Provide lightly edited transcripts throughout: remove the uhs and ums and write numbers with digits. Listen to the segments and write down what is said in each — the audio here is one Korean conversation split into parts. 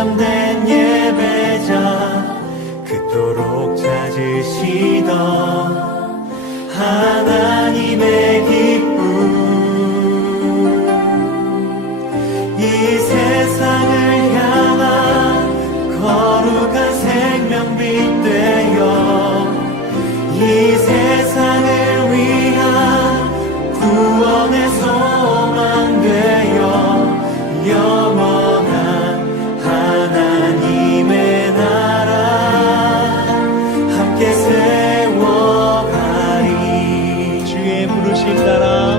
참된 예배자 그토록 찾으시던 하나님의 기쁨 이 세상을 향한 거룩한 생명빛 되어 이 세상을 위한 구원의 소망 되어 영원한 하나님의 나라 함께 세워가리. 주의 부르심 따라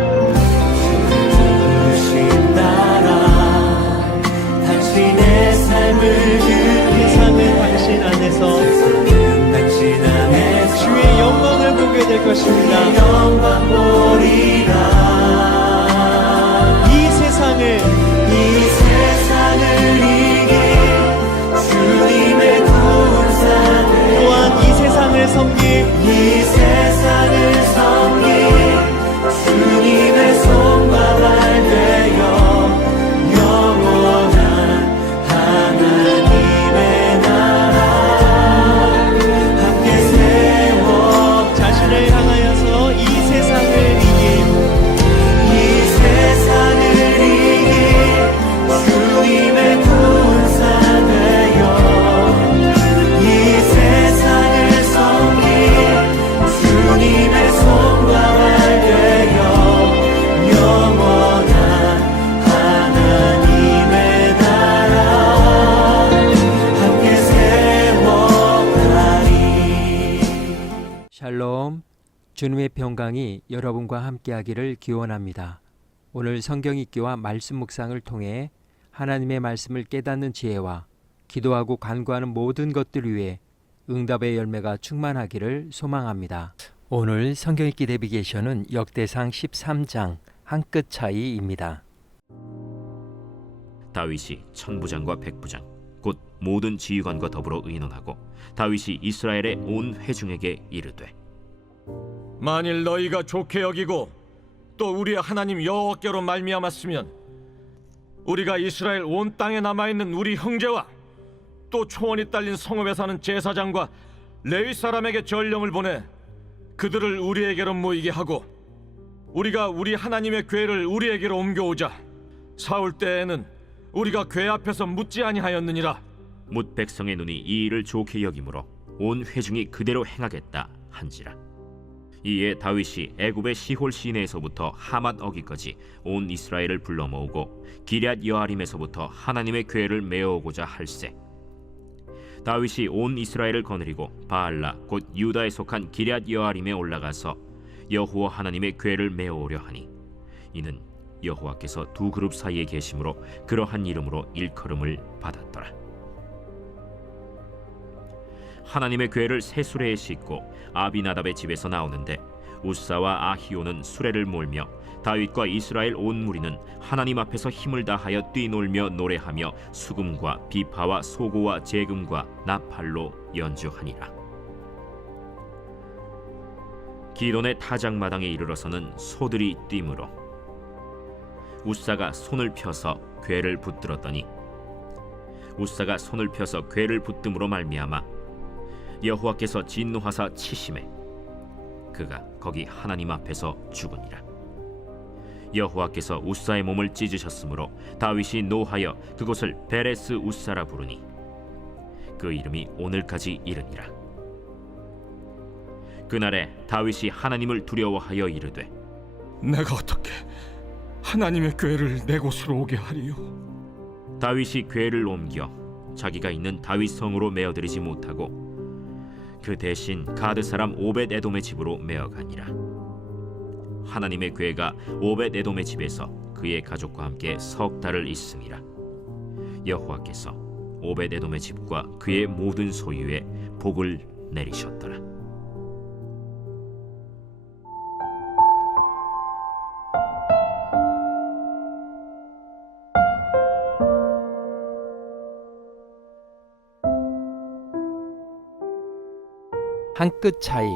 부르심 따라 당신의 삶을 세상은 당신 안에서 당신 안에서 주의 영광을 보게 될 것입니다. 영광 보리라. 이 세상을 이길 주님의 군사들 또한 이 세상을 섬길 이 세상을 섬길 주님의 손과 발 되어 영원한 하나님의 나라 함께 세워 자신을 향하여서 이 세상을 이길 이 세상을 이길 주님의 군사 되어 이 세상을 섬길 주님의 손과 발 되어 영원한 하나님의 나라 함께 세워가리. 샬롬, 주님의 평강이 여러분과 함께하기를 기원합니다. 오늘 성경 읽기와 말씀 묵상을 통해 하나님의 말씀을 깨닫는 지혜와 기도하고 간구하는 모든 것들 위해 응답의 열매가 충만하기를 소망합니다. 오늘 성경 읽기 내비게이션은 역대상 13장 한 끗 차이입니다. 다윗이 천부장과 백부장 곧 모든 지휘관과 더불어 의논하고 다윗이 이스라엘의 온 회중에게 이르되 만일 너희가 좋게 여기고 또 우리의 하나님 여호와께로 말미암았으면 우리가 이스라엘 온 땅에 남아있는 우리 형제와 또 초원이 딸린 성읍에 사는 제사장과 레위 사람에게 전령을 보내 그들을 우리에게로 모이게 하고 우리가 우리 하나님의 궤를 우리에게로 옮겨오자. 사울 때에는 우리가 궤 앞에서 묻지 아니하였느니라. 뭇 백성의 눈이 이 일을 좋게 여기므로 온 회중이 그대로 행하겠다 한지라. 이에 다윗이 애굽의 시홀 시내에서부터 하맛 어기까지 온 이스라엘을 불러 모으고 기럇 여아림에서부터 하나님의 궤를 메어오고자 할세. 다윗이 온 이스라엘을 거느리고 바알라 곧 유다에 속한 기럇 여아림에 올라가서 여호와 하나님의 궤를 메어오려 하니 이는 여호와께서 두 그룹 사이에 계심으로 그러한 이름으로 일컬음을 받았더라. 하나님의 궤를 새 수레에 싣고 아비나답의 집에서 나오는데 우사와 아히오는 수레를 몰며 다윗과 이스라엘 온 무리는 하나님 앞에서 힘을 다하여 뛰놀며 노래하며 수금과 비파와 소고와 재금과 나팔로 연주하니라. 기돈의 타작마당에 이르러서는 소들이 뛰므로 우사가 손을 펴서 궤를 붙들었더니 우사가 손을 펴서 궤를 붙듦으로 말미암아 여호와께서 진노하사 치심에 그가 거기 하나님 앞에서 죽으니라. 여호와께서 우사의 몸을 찢으셨으므로 다윗이 노하여 그곳을 베레스 우사라 부르니 그 이름이 오늘까지 이르니라. 그날에 다윗이 하나님을 두려워하여 이르되 내가 어떻게 하나님의 궤를 내 곳으로 오게 하리요? 다윗이 궤를 옮겨 자기가 있는 다윗 성으로 메어들이지 못하고 그 대신 가드 사람 오벳 에돔의 집으로 메어가니라. 하나님의 궤가 오벳 에돔의 집에서 그의 가족과 함께 석 달을 있음이라. 여호와께서 오벳 에돔의 집과 그의 모든 소유에 복을 내리셨더라. 한 끗 차이.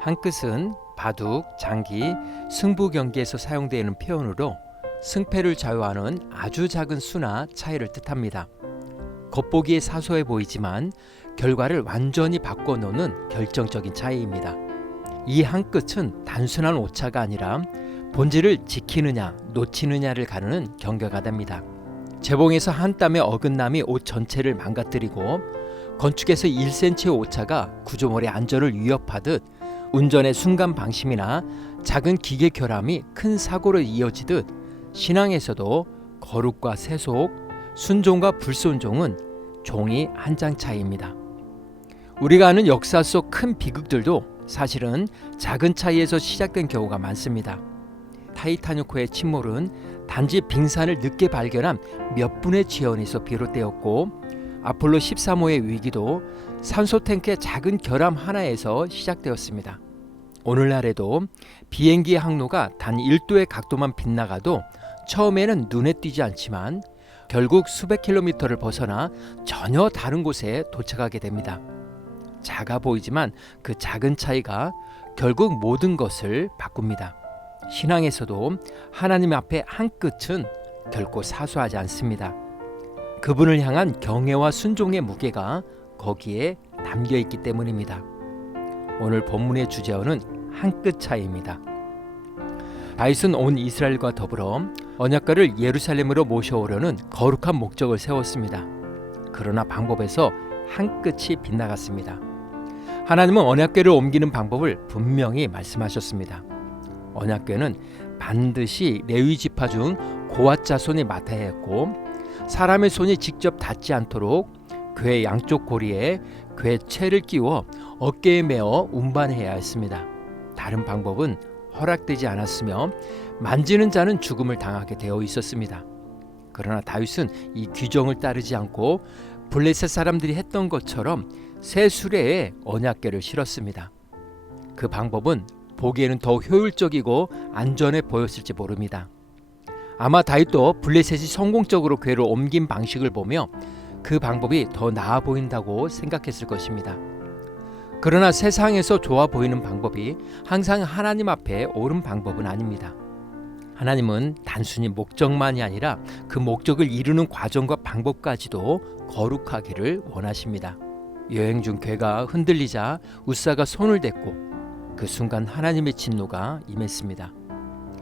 한 끗은 바둑, 장기, 승부 경기에서 사용되는 표현으로 승패를 좌우하는 아주 작은 수나 차이를 뜻합니다. 겉보기에 사소해 보이지만 결과를 완전히 바꿔놓는 결정적인 차이입니다. 이 한 끝은 단순한 오차가 아니라 본질을 지키느냐 놓치느냐를 가르는 경계가답니다. 재봉에서 한 땀의 어긋남이 옷 전체를 망가뜨리고 건축에서 1cm의 오차가 구조물의 안전을 위협하듯 운전의 순간 방심이나 작은 기계 결함이 큰 사고로 이어지듯 신앙에서도 거룩과 세속, 순종과 불순종은 종이 한 장 차이입니다. 우리가 아는 역사 속 큰 비극들도 사실은 작은 차이에서 시작된 경우가 많습니다. 타이타닉호의 침몰은 단지 빙산을 늦게 발견한 몇 분의 지연에서 비롯되었고, 아폴로 13호의 위기도 산소 탱크의 작은 결함 하나에서 시작되었습니다. 오늘날에도 비행기의 항로가 단 1도의 각도만 빗나가도 처음에는 눈에 띄지 않지만 결국 수백 킬로미터를 벗어나 전혀 다른 곳에 도착하게 됩니다. 작아 보이지만 그 작은 차이가 결국 모든 것을 바꿉니다. 신앙에서도 하나님 앞에 한 끝은 결코 사소하지 않습니다. 그분을 향한 경외와 순종의 무게가 거기에 담겨 있기 때문입니다. 오늘 본문의 주제어는 한 끗 차이입니다. 다윗은 온 이스라엘과 더불어 언약궤를 예루살렘으로 모셔오려는 거룩한 목적을 세웠습니다. 그러나 방법에서 한 끗이 빗나갔습니다. 하나님은 언약궤를 옮기는 방법을 분명히 말씀하셨습니다. 언약궤는 반드시 레위 지파 중 고앗 자손이 맡아야 했고, 사람의 손이 직접 닿지 않도록 궤 양쪽 고리에 궤채를 끼워 어깨에 메어 운반해야 했습니다. 다른 방법은 허락되지 않았으며 만지는 자는 죽음을 당하게 되어 있었습니다. 그러나 다윗은 이 규정을 따르지 않고 블레셋 사람들이 했던 것처럼 새 수레에 언약궤를 실었습니다. 그 방법은 보기에는 더 효율적이고 안전해 보였을지 모릅니다. 아마 다윗도 블레셋이 성공적으로 궤를 옮긴 방식을 보며 그 방법이 더 나아 보인다고 생각했을 것입니다. 그러나 세상에서 좋아 보이는 방법이 항상 하나님 앞에 옳은 방법은 아닙니다. 하나님은 단순히 목적만이 아니라 그 목적을 이루는 과정과 방법까지도 거룩하기를 원하십니다. 여행 중 궤가 흔들리자 웃사가 손을 댔고 그 순간 하나님의 진노가 임했습니다.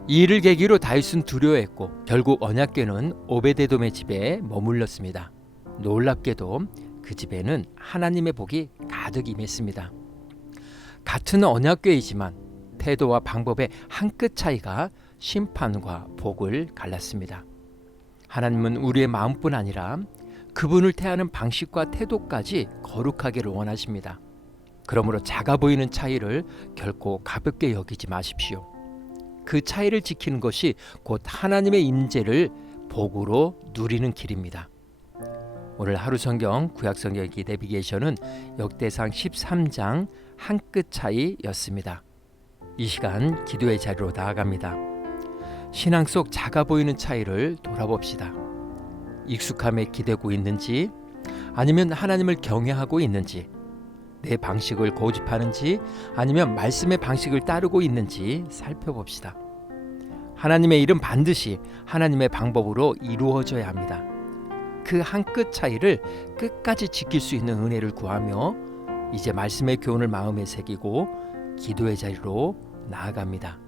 이 일을 계기로 다윗은 두려워했고 결국 언약궤는 오베데돔의 집에 머물렀습니다. 놀랍게도 그 집에는 하나님의 복이 가득 임했습니다. 같은 언약궤이지만 태도와 방법의 한 끗 차이가 심판과 복을 갈랐습니다. 하나님은 우리의 마음뿐 아니라 그분을 대하는 방식과 태도까지 거룩하기를 원하십니다. 그러므로 작아 보이는 차이를 결코 가볍게 여기지 마십시오. 그 차이를 지키는 것이 곧 하나님의 임재를 복으로 누리는 길입니다. 오늘 하루 성경 구약성경 읽기 내비게이션은 역대상 13장 한 끗 차이였습니다. 이 시간 기도의 자리로 나아갑니다. 신앙 속 작아 보이는 차이를 돌아봅시다. 익숙함에 기대고 있는지, 아니면 하나님을 경외하고 있는지, 내 방식을 고집하는지, 아니면 말씀의 방식을 따르고 있는지 살펴봅시다. 하나님의 일은 반드시 하나님의 방법으로 이루어져야 합니다. 그 한 끗 차이를 끝까지 지킬 수 있는 은혜를 구하며 이제 말씀의 교훈을 마음에 새기고 기도의 자리로 나아갑니다.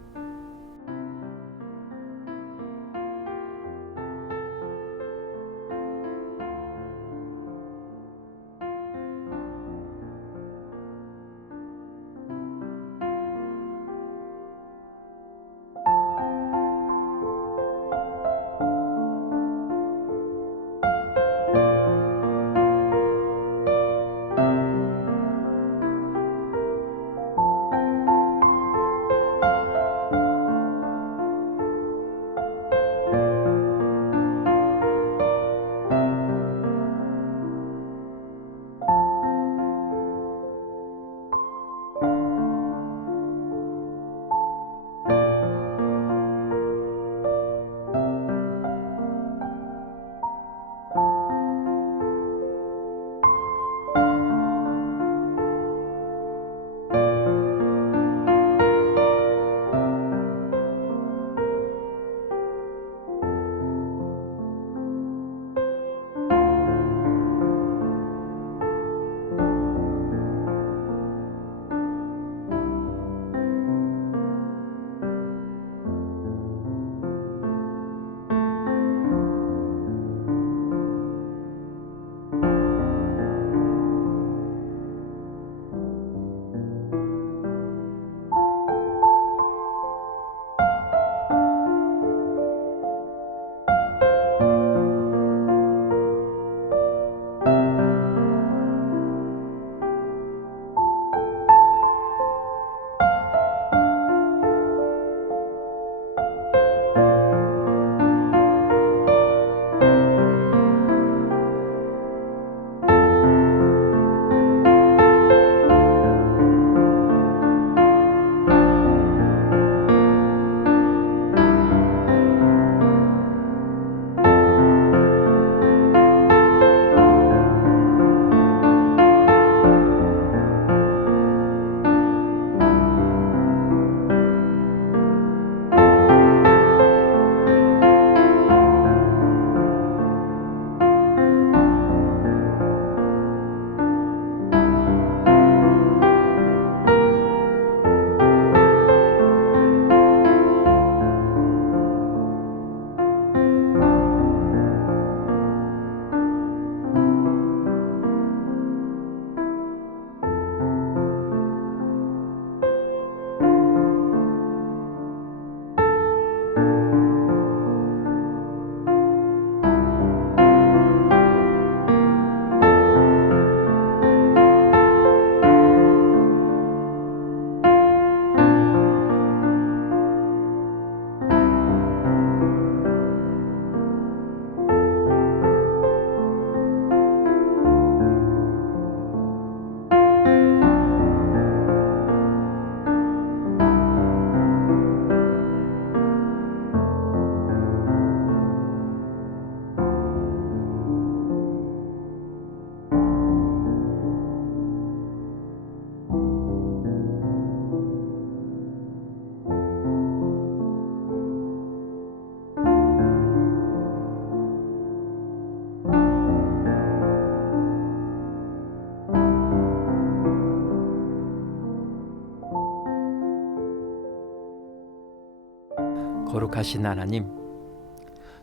거룩하신 하나님,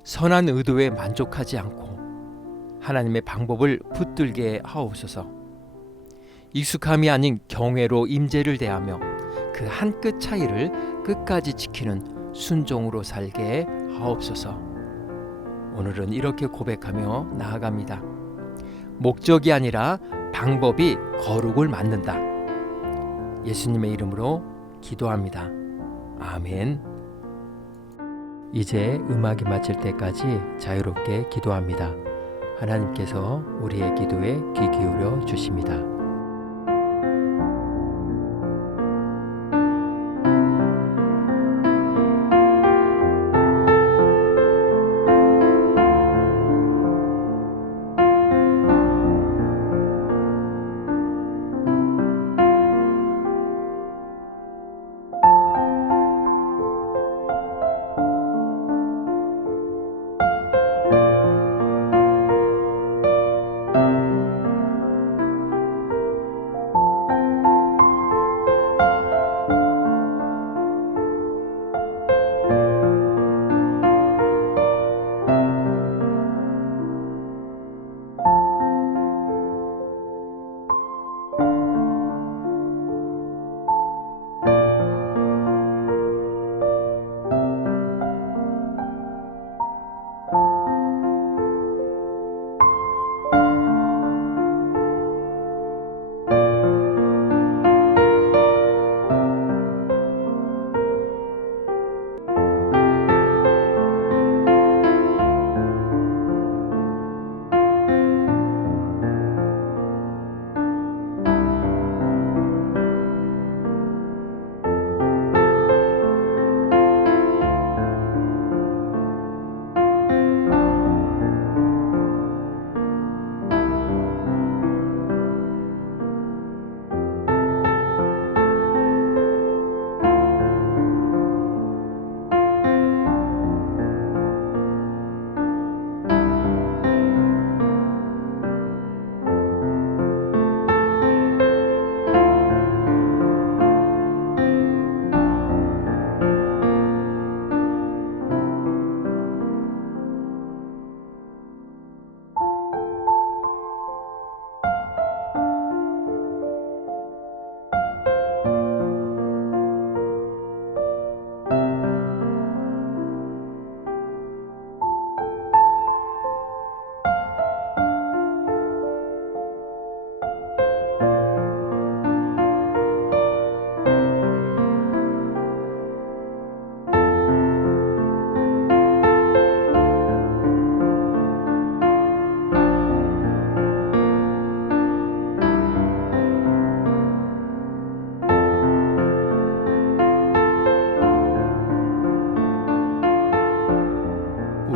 선한 의도에 만족하지 않고 하나님의 방법을 붙들게 하옵소서. 익숙함이 아닌 경외로 임재를 대하며 그 한 끗 차이를 끝까지 지키는 순종으로 살게 하옵소서. 오늘은 이렇게 고백하며 나아갑니다. 목적이 아니라 방법이 거룩을 만든다. 예수님의 이름으로 기도합니다. 아멘. 이제 음악이 마칠 때까지 자유롭게 기도합니다. 하나님께서 우리의 기도에 귀 기울여 주십니다.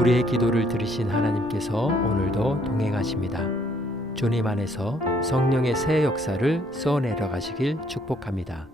우리의 기도를 들으신 하나님께서 오늘도 동행하십니다. 주님 안에서 성령의 새 역사를 써내려 가시길 축복합니다.